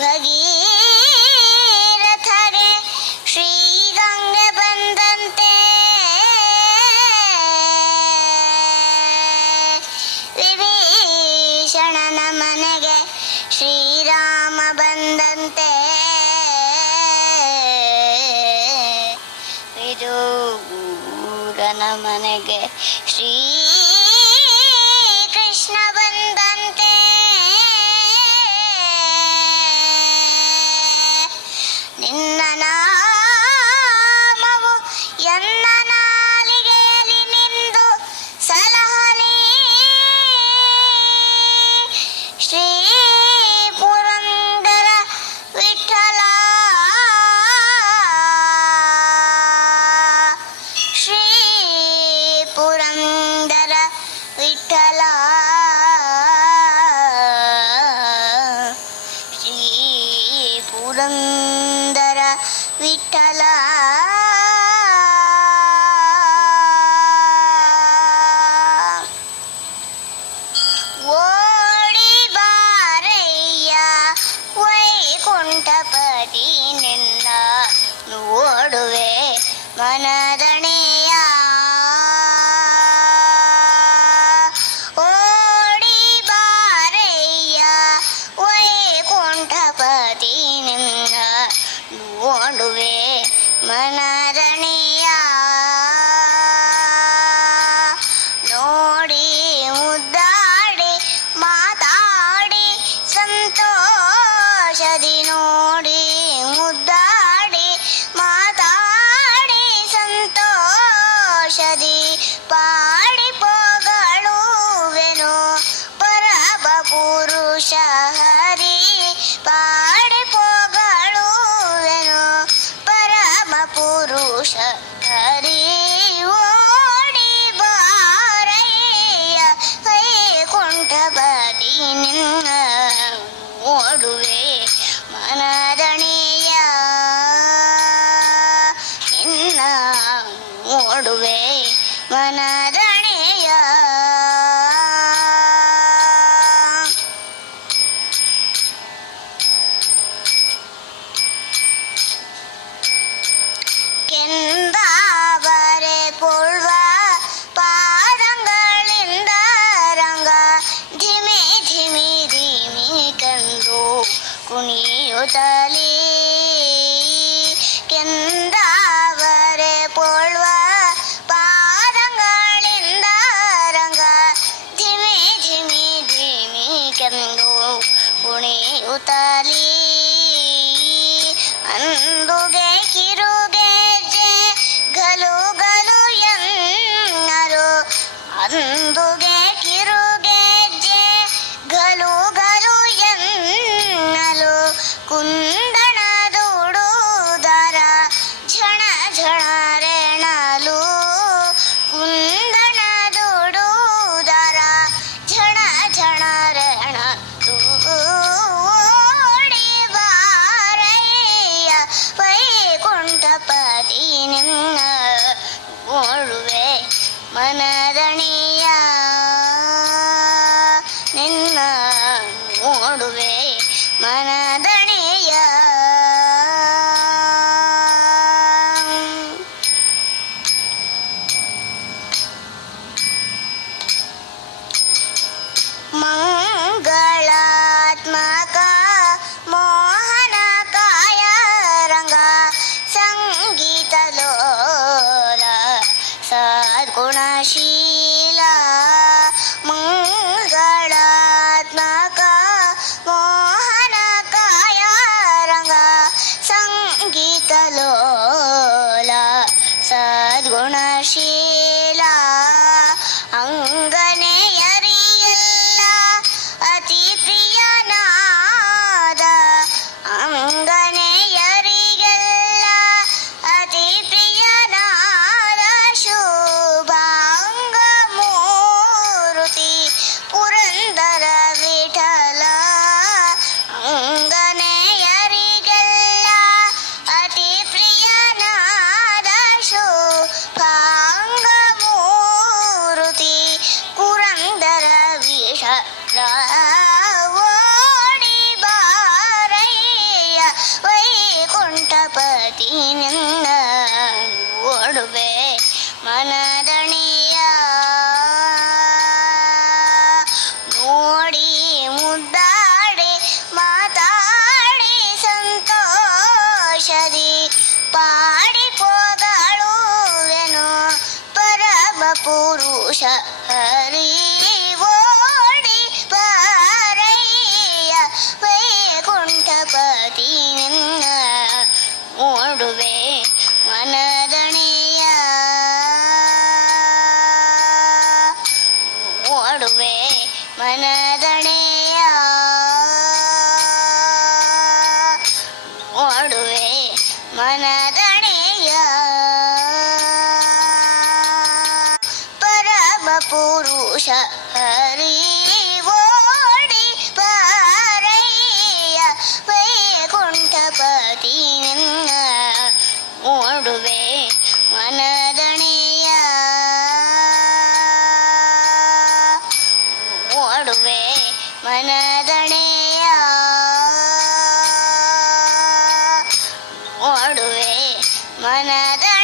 ಭಗೀರಥಗೆ ಶ್ರೀಗಂಗೆ ಬಂದಂತೆ ವಿಭೀಷಣನ ಮನೆಗೆ ಶ್ರೀರಾಮ ಬಂದಂತೆ. ವಿದೂರನ ಮನೆಗೆ ಶ್ರೀ புரந்தர விட்டலா شجر ಕೂತಲಿ ಅಂದುಗೆ ಕಿರುಗೆಜ್ಜೆ ಗಲು ಗಲು ಎಂದರು ಅಂದುಗೆ மனதனே हात कोणाशीला मंगळात नाका? मोहना काया रंगा? संगीत लोला. सद्गुणाशी ಓಡುವೆ ಮನದಣಿಯ? ನೋಡಿ ಮಾತಾಡಿ ಸಂತೋಷದಿ. ಪುರುಷ ಹರಿ. شهري ஓடி பாரைய வைகுண்டபதி நின்ன ஓடுவே மனதனையா ஓடுவே மனதனையா ஓடுவே மனத